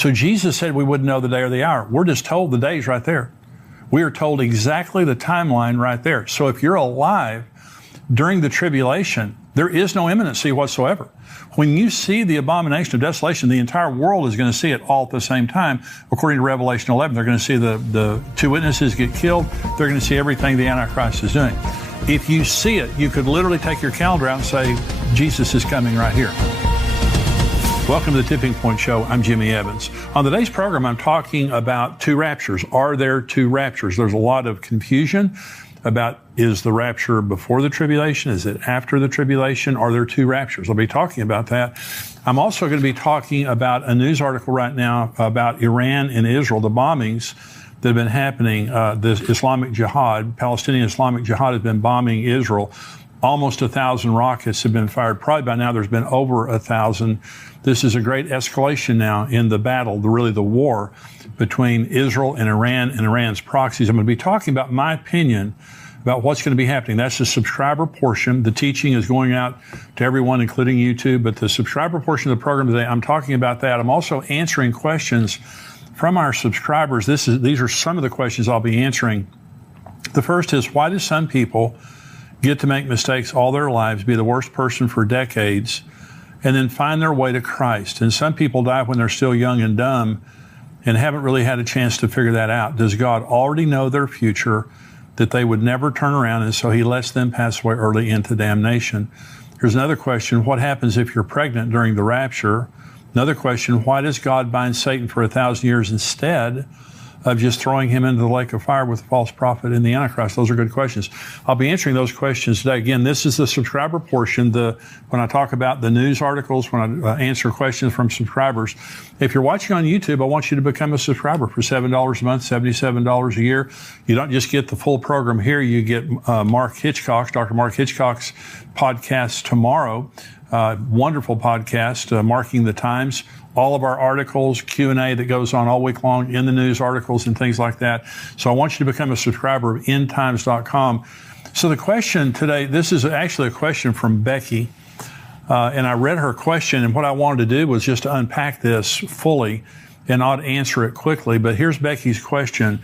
So Jesus said we wouldn't know the day or the hour. We're just told the day's right there. We are told exactly the timeline right there. So if you're alive during the tribulation, there is no imminency whatsoever. When you see the abomination of desolation, the entire world is going to see it all at the same time. According to Revelation 11, they're going to see the two witnesses get killed. They're going to see everything the Antichrist is doing. If you see it, you could literally take your calendar out and say, Jesus is coming right here. Welcome to the Tipping Point Show. I'm Jimmy Evans. On today's program, I'm talking about two raptures. Are there two raptures? There's a lot of confusion about, is the rapture before the tribulation? Is it after the tribulation? Are there two raptures? I'll be talking about that. I'm also going to be talking about a news article right now about Iran and Israel, the bombings that have been happening. The Islamic Jihad, Palestinian Islamic Jihad, has been bombing Israel. Almost 1,000 rockets have been fired. Probably by now there's been over 1,000. This is a great escalation now in the battle, really the war between Israel and Iran's proxies. I'm going to be talking about my opinion about what's going to be happening. That's the subscriber portion. The teaching is going out to everyone, including YouTube, but the subscriber portion of the program today, I'm talking about that. I'm also answering questions from our subscribers. These are some of the questions I'll be answering. The first is, why do some people get to make mistakes all their lives, be the worst person for decades, and then find their way to Christ? And some people die when they're still young and dumb and haven't really had a chance to figure that out. Does God already know their future, that they would never turn around, and so he lets them pass away early into damnation? Here's another question. What happens if you're pregnant during the rapture? Another question. Why does God bind Satan for 1,000 years instead of just throwing him into the lake of fire with the false prophet and the Antichrist? Those are good questions. I'll be answering those questions today. Again, this is the subscriber portion. When I talk about the news articles, when I answer questions from subscribers. If you're watching on YouTube, I want you to become a subscriber for $7 a month, $77 a year. You don't just get the full program here. You get Dr. Mark Hitchcock's podcast tomorrow. Wonderful podcast, Marking the Times. All of our articles, Q&A that goes on all week long in the news articles and things like that. So I want you to become a subscriber of endtimes.com. So the question today, this is actually a question from Becky. And I read her question, and what I wanted to do was just to unpack this fully and not answer it quickly. But here's Becky's question.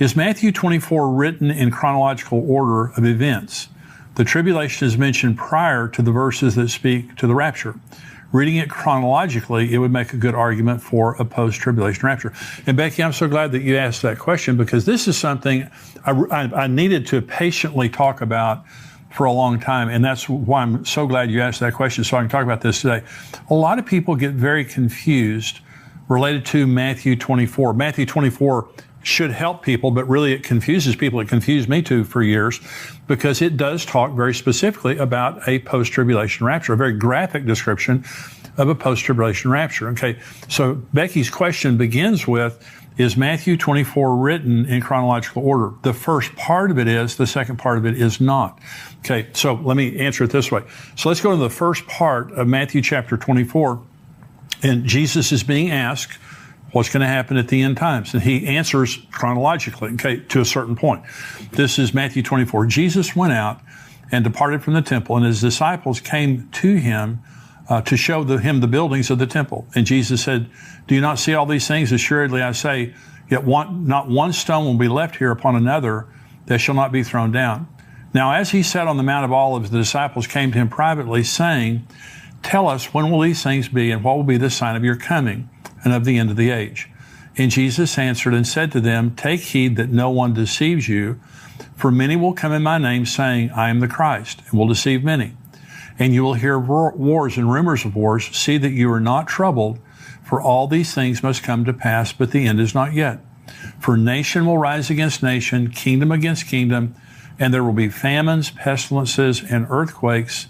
Is Matthew 24 written in chronological order of events? The tribulation is mentioned prior to the verses that speak to the rapture. Reading it chronologically, it would make a good argument for a post-tribulation rapture. And Becky, I'm so glad that you asked that question, because this is something I needed to patiently talk about for a long time. And that's why I'm so glad you asked that question, so I can talk about this today. A lot of people get very confused related to Matthew 24. Matthew 24 should help people, but really it confuses people. It confused me too for years, because it does talk very specifically about a post-tribulation rapture, a very graphic description of a post-tribulation rapture. Okay, so Becky's question begins with, is Matthew 24 written in chronological order? The first part of it is, the second part of it is not. Okay, so let me answer it this way. So let's go to the first part of Matthew chapter 24, and Jesus is being asked, what's going to happen at the end times? And he answers chronologically, okay, to a certain point. This is Matthew 24. Jesus went out and departed from the temple, and his disciples came to him to show him the buildings of the temple. And Jesus said, do you not see all these things? Assuredly, I say, yet not one stone will be left here upon another that shall not be thrown down. Now, as he sat on the Mount of Olives, the disciples came to him privately, saying, tell us, when will these things be, and what will be the sign of your coming and of the end of the age? And Jesus answered and said to them, take heed that no one deceives you, for many will come in my name, saying, I am the Christ, and will deceive many. And you will hear wars and rumors of wars. See that you are not troubled, for all these things must come to pass, but the end is not yet. For nation will rise against nation, kingdom against kingdom, and there will be famines, pestilences, and earthquakes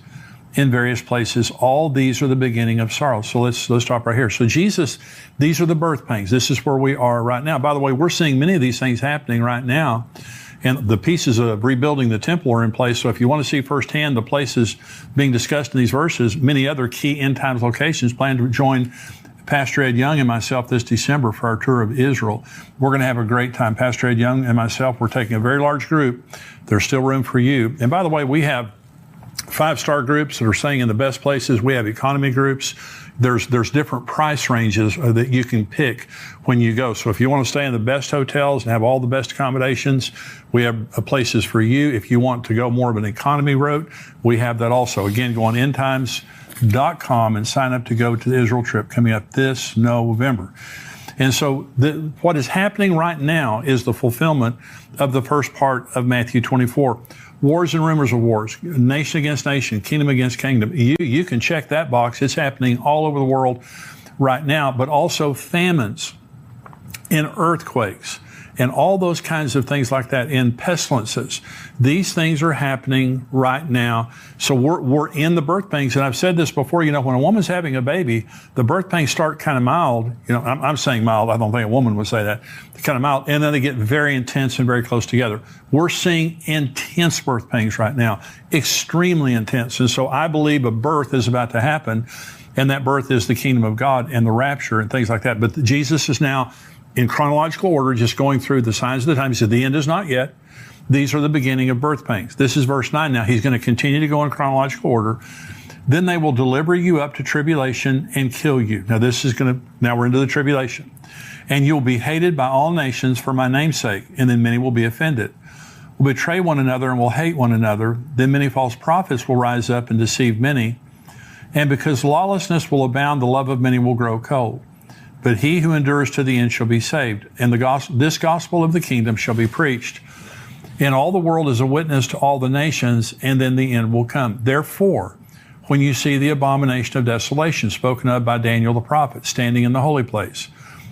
in various places. All these are the beginning of sorrow. So let's stop right here. So Jesus, these are the birth pangs. This is where we are right now. By the way, we're seeing many of these things happening right now, and the pieces of rebuilding the temple are in place. So if you want to see firsthand the places being discussed in these verses, many other key end times locations, plan to join Pastor Ed Young and myself this December for our tour of Israel. We're going to have a great time. Pastor Ed Young and myself, we're taking a very large group. There's still room for you. And by the way, we have 5-star groups that are staying in the best places. We have economy groups. There's different price ranges that you can pick when you go. So if you want to stay in the best hotels and have all the best accommodations, we have places for you. If you want to go more of an economy route, we have that also. Again, go on endtimes.com and sign up to go to the Israel trip coming up this November. And so what is happening right now is the fulfillment of the first part of Matthew 24. Wars and rumors of wars, nation against nation, kingdom against kingdom. You can check that box. It's happening all over the world right now, but also famines and earthquakes and all those kinds of things like that, and pestilences. These things are happening right now. So we're in the birth pains. And I've said this before, when a woman's having a baby, the birth pains start kind of mild. I'm saying mild. I don't think a woman would say that. They're kind of mild. And then they get very intense and very close together. We're seeing intense birth pains right now, extremely intense. And so I believe a birth is about to happen. And that birth is the kingdom of God and the rapture and things like that. But Jesus is now, in chronological order, just going through the signs of the time. He said, the end is not yet. These are the beginning of birth pains. This is verse 9 now. He's going to continue to go in chronological order. Then they will deliver you up to tribulation and kill you. Now we're into the tribulation. And you'll be hated by all nations for my name's sake. And then many will be offended, will betray one another and will hate one another. Then many false prophets will rise up and deceive many. And because lawlessness will abound, the love of many will grow cold. But he who endures to the end shall be saved. And this gospel of the kingdom shall be preached in all the world as a witness to all the nations, and then the end will come. Therefore, when you see the abomination of desolation spoken of by Daniel the prophet standing in the holy place,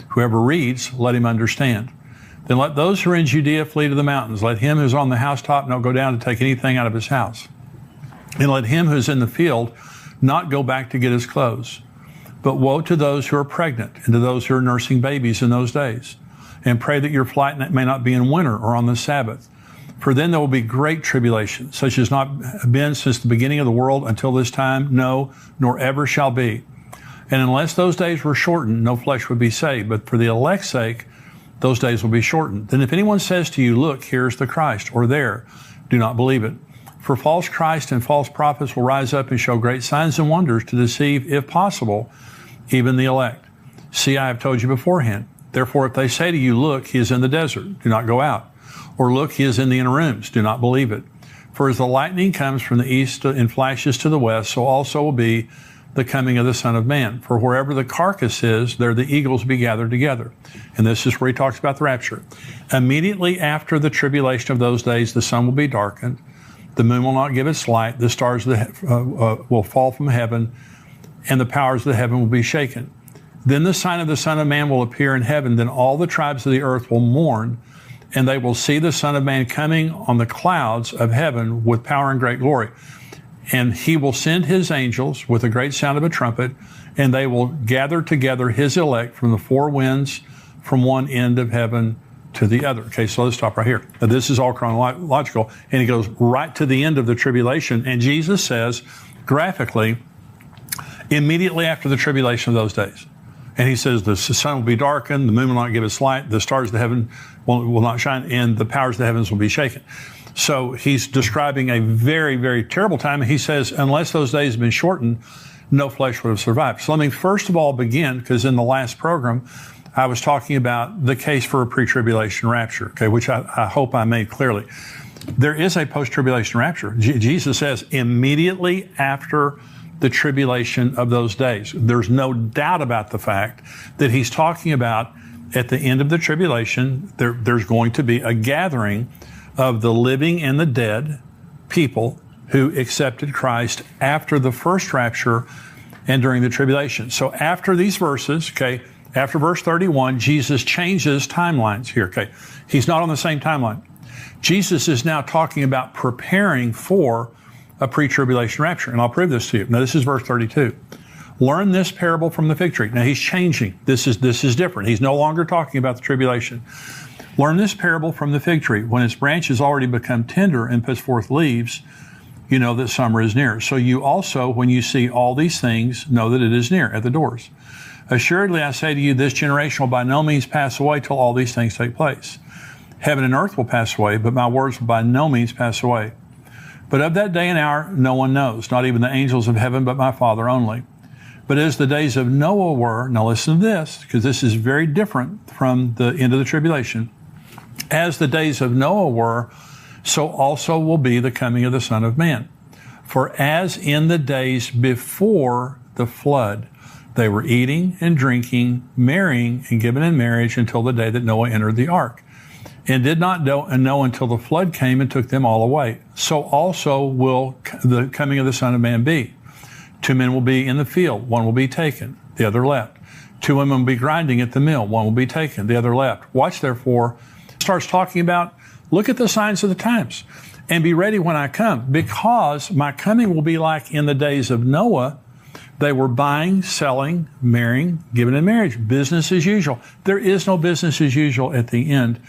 whoever reads, let him understand. Then let those who are in Judea flee to the mountains. Let him who's on the housetop not go down to take anything out of his house. And let him who's in the field not go back to get his clothes. But woe to those who are pregnant and to those who are nursing babies in those days. And pray that your flight may not be in winter or on the Sabbath. For then there will be great tribulation, such as not been since the beginning of the world until this time, no, nor ever shall be. And unless those days were shortened, no flesh would be saved. But for the elect's sake, those days will be shortened. Then if anyone says to you, look, here's the Christ, or there, do not believe it. For false Christ and false prophets will rise up and show great signs and wonders to deceive, if possible, even the elect. See, I have told you beforehand. Therefore, if they say to you, look, he is in the desert, do not go out. Or look, he is in the inner rooms, do not believe it. For as the lightning comes from the east and flashes to the west, so also will be the coming of the Son of Man. For wherever the carcass is, there the eagles will be gathered together. And this is where he talks about the rapture. Immediately after the tribulation of those days, the sun will be darkened, the moon will not give its light, the stars will fall from heaven, and the powers of the heaven will be shaken. Then the sign of the Son of Man will appear in heaven. Then all the tribes of the earth will mourn, and they will see the Son of Man coming on the clouds of heaven with power and great glory. And he will send his angels with a great sound of a trumpet, and they will gather together his elect from the four winds, from one end of heaven to the other. Okay, so let's stop right here. Now, this is all chronological, and he goes right to the end of the tribulation. And Jesus says, graphically, immediately after the tribulation of those days. And he says the sun will be darkened, the moon will not give its light, the stars of the heaven will not shine, and the powers of the heavens will be shaken. So he's describing a very, very terrible time. And he says, unless those days have been shortened, no flesh would have survived. So let me first of all begin, because in the last program, I was talking about the case for a pre-tribulation rapture, okay, which I hope I made clearly. There is a post-tribulation rapture. Jesus says immediately after the tribulation of those days. There's no doubt about the fact that he's talking about at the end of the tribulation, there's going to be a gathering of the living and the dead people who accepted Christ after the first rapture and during the tribulation. So after these verses, okay, after verse 31, Jesus changes timelines here, okay. He's not on the same timeline. Jesus is now talking about preparing for a pre-tribulation rapture. And I'll prove this to you. Now, this is verse 32. Learn this parable from the fig tree. Now, he's changing. This is different. He's no longer talking about the tribulation. Learn this parable from the fig tree. When its branch has already become tender and puts forth leaves, you know that summer is near. So you also, when you see all these things, know that it is near at the doors. Assuredly, I say to you, this generation will by no means pass away till all these things take place. Heaven and earth will pass away, but my words will by no means pass away. But of that day and hour, no one knows, not even the angels of heaven, but my Father only. But as the days of Noah were, now listen to this, because this is very different from the end of the tribulation. As the days of Noah were, so also will be the coming of the Son of Man. For as in the days before the flood, they were eating and drinking, marrying and given in marriage until the day that Noah entered the ark, and did not know until the flood came and took them all away. So also will the coming of the Son of Man be. 2 men will be in the field, one will be taken, the other left. 2 women will be grinding at the mill, one will be taken, the other left. Watch therefore, starts talking about, look at the signs of the times and be ready when I come, because my coming will be like in the days of Noah. They were buying, selling, marrying, giving in marriage, business as usual. There is no business as usual at the end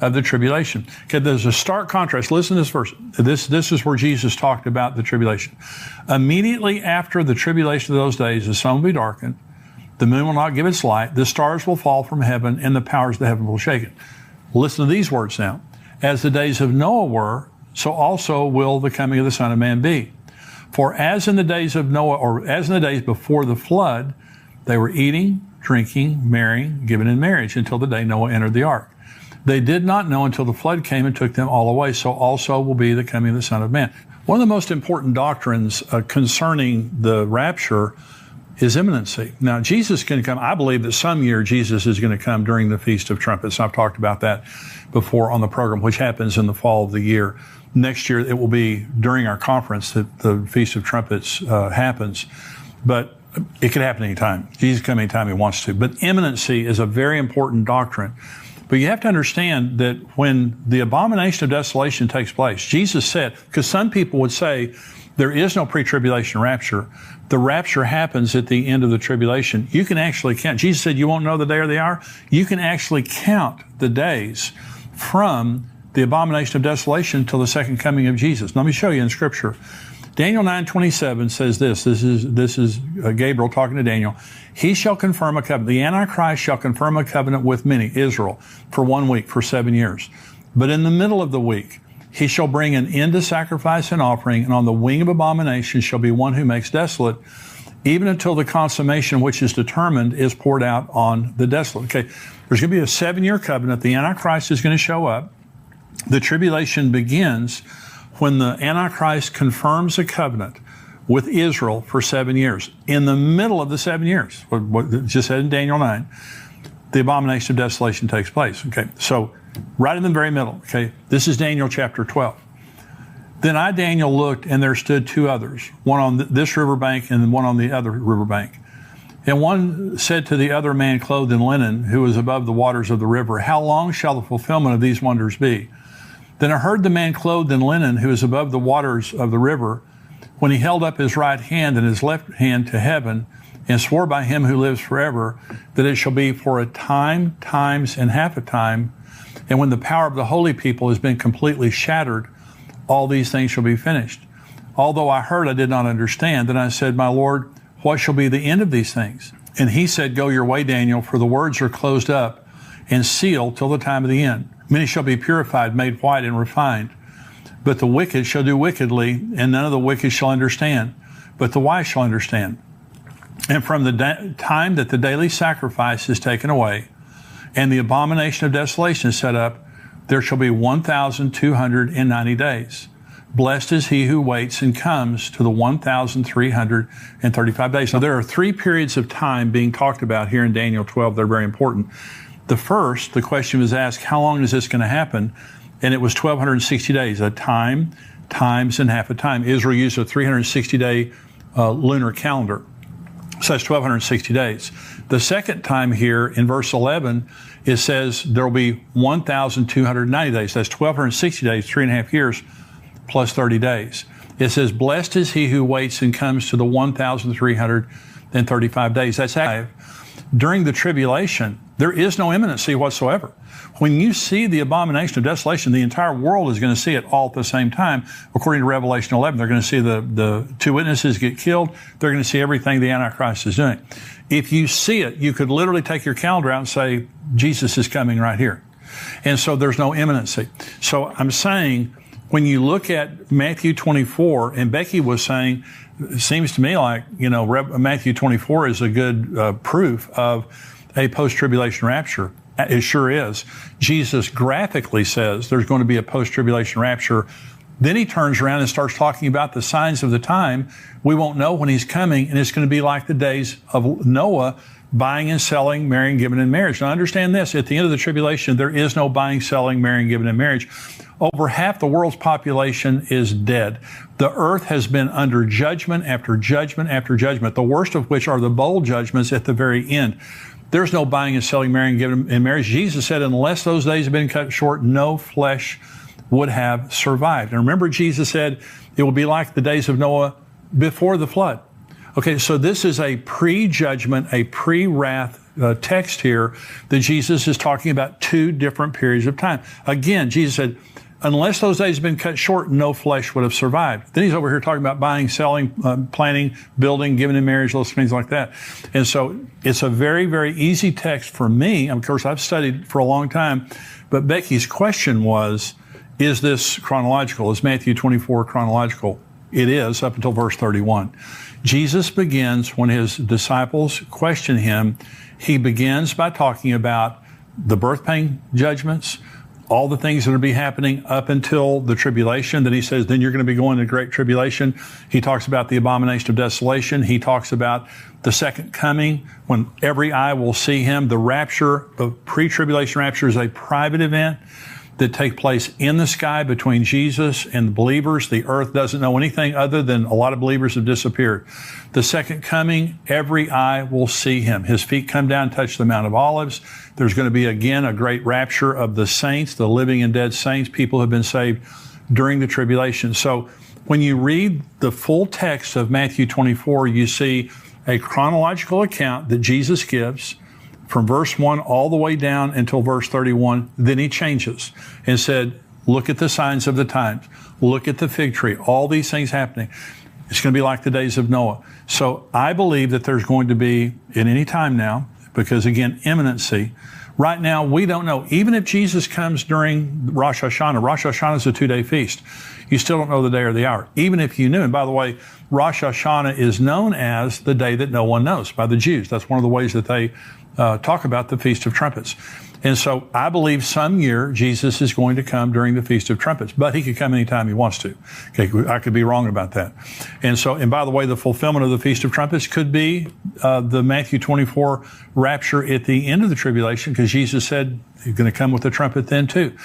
of the tribulation. Okay, there's a stark contrast. Listen to this verse. This is where Jesus talked about the tribulation. Immediately after the tribulation of those days, the sun will be darkened, the moon will not give its light, the stars will fall from heaven, and the powers of the heaven will shake it. Listen to these words now. As the days of Noah were, so also will the coming of the Son of Man be. For as in the days of Noah, or as in the days before the flood, they were eating, drinking, marrying, giving in marriage until the day Noah entered the ark. They did not know until the flood came and took them all away. So also will be the coming of the Son of Man. One of the most important doctrines concerning the rapture is imminency. Now, Jesus can come. I believe that some year Jesus is going to come during the Feast of Trumpets. I've talked about that before on the program, which happens in the fall of the year. Next year, it will be during our conference that the Feast of Trumpets happens. But it could happen anytime. Jesus can come anytime he wants to. But imminency is a very important doctrine. But you have to understand that when the abomination of desolation takes place, Jesus said, because some people would say there is no pre-tribulation rapture. The rapture happens at the end of the tribulation. You can actually count. Jesus said you won't know the day or the hour. You can actually count the days from the abomination of desolation till the second coming of Jesus. Let me show you in Scripture. Daniel 9:27 says this. This is Gabriel talking to Daniel. He shall confirm a covenant. The Antichrist shall confirm a covenant with many, Israel, for 1 week, for 7 years. But in the middle of the week, he shall bring an end to sacrifice and offering, and on the wing of abomination shall be one who makes desolate, even until the consummation which is determined is poured out on the desolate. Okay, there's going to be a 7-year covenant. The Antichrist is going to show up. The tribulation begins when the Antichrist confirms a covenant with Israel for 7 years. In the middle of the 7 years, what it just said in Daniel 9, the abomination of desolation takes place. Okay, so right in the very middle. Okay, this is Daniel chapter 12. Then I, Daniel, looked, and there stood 2 others, one on this riverbank and one on the other riverbank. And one said to the other man clothed in linen, who was above the waters of the river, how long shall the fulfillment of these wonders be? Then I heard the man clothed in linen, who is above the waters of the river, when he held up his right hand and his left hand to heaven, and swore by him who lives forever, that it shall be for a time, times, and half a time. And when the power of the holy people has been completely shattered, all these things shall be finished. Although I heard, I did not understand. Then I said, my Lord, what shall be the end of these things? And he said, go your way, Daniel, for the words are closed up and sealed till the time of the end. Many shall be purified, made white, and refined. But the wicked shall do wickedly, and none of the wicked shall understand. But the wise shall understand. And from the time that the daily sacrifice is taken away, and the abomination of desolation is set up, there shall be 1,290 days. Blessed is he who waits and comes to the 1,335 days. Now, there are 3 periods of time being talked about here in Daniel 12. They're very important. The first, the question was asked, how long is this going to happen? And it was 1,260 days, a time, times, and half a time. Israel used a 360-day lunar calendar. So that's 1,260 days. The second time here in verse 11, it says there will be 1,290 days. That's 1,260 days, 3.5 years, plus 30 days. It says, blessed is he who waits and comes to the 1,335 days. That's during the tribulation. There is no imminency whatsoever. When you see the abomination of desolation, the entire world is going to see it all at the same time. According to Revelation 11, they're going to see the 2 witnesses get killed. They're going to see everything the Antichrist is doing. If you see it, you could literally take your calendar out and say, Jesus is coming right here. And so there's no imminency. So I'm saying when you look at Matthew 24, and Becky was saying, it seems to me like, Matthew 24 is a good proof of a post-tribulation rapture. It sure is. Jesus graphically says there's going to be a post-tribulation rapture. Then he turns around and starts talking about the signs of the time. We won't know when he's coming, and it's going to be like the days of Noah, buying and selling, marrying, giving in marriage. Now understand this, at the end of the tribulation, there is no buying, selling, marrying, giving in marriage. Over half the world's population is dead. The earth has been under judgment after judgment after judgment, the worst of which are the bowl judgments at the very end. There's no buying and selling, marrying, giving in marriage. Jesus said, unless those days have been cut short, no flesh would have survived. And remember, Jesus said, it will be like the days of Noah before the flood. Okay, so this is a pre-judgment, a pre-wrath text here that Jesus is talking about two different periods of time. Again, Jesus said, unless those days have been cut short, no flesh would have survived. Then he's over here talking about buying, selling, planning, building, giving in marriage, those things like that. And so it's a very, very easy text for me. Of course, I've studied for a long time, but Becky's question was, is this chronological? Is Matthew 24 chronological? It is, up until verse 31. Jesus begins, when his disciples question him, he begins by talking about the birth pain judgments, all the things that will be happening up until the tribulation. Then he says, then you're going to be going to great tribulation. He talks about the abomination of desolation. He talks about the second coming, when every eye will see him. The rapture, the pre-tribulation rapture, is a private event that take place in the sky between Jesus and the believers. The earth doesn't know anything other than a lot of believers have disappeared. The second coming, every eye will see him. His feet come down and touch the Mount of Olives. There's going to be, again, a great rapture of the saints, the living and dead saints. People who have been saved during the tribulation. So when you read the full text of Matthew 24, you see a chronological account that Jesus gives from verse 1 all the way down until verse 31. Then he changes and said, look at the signs of the times. Look at the fig tree. All these things happening. It's going to be like the days of Noah. So I believe that there's going to be, at any time now, because again, imminency. Right now, we don't know. Even if Jesus comes during Rosh Hashanah is a 2-day feast. You still don't know the day or the hour. Even if you knew. And by the way, Rosh Hashanah is known as the day that no one knows by the Jews. That's one of the ways that they talk about the Feast of Trumpets. And so I believe some year Jesus is going to come during the Feast of Trumpets, but he could come anytime he wants to. Okay, I could be wrong about that. And by the way, the fulfillment of the Feast of Trumpets could be the Matthew 24 rapture at the end of the tribulation, because Jesus said he's going to come with a trumpet then too.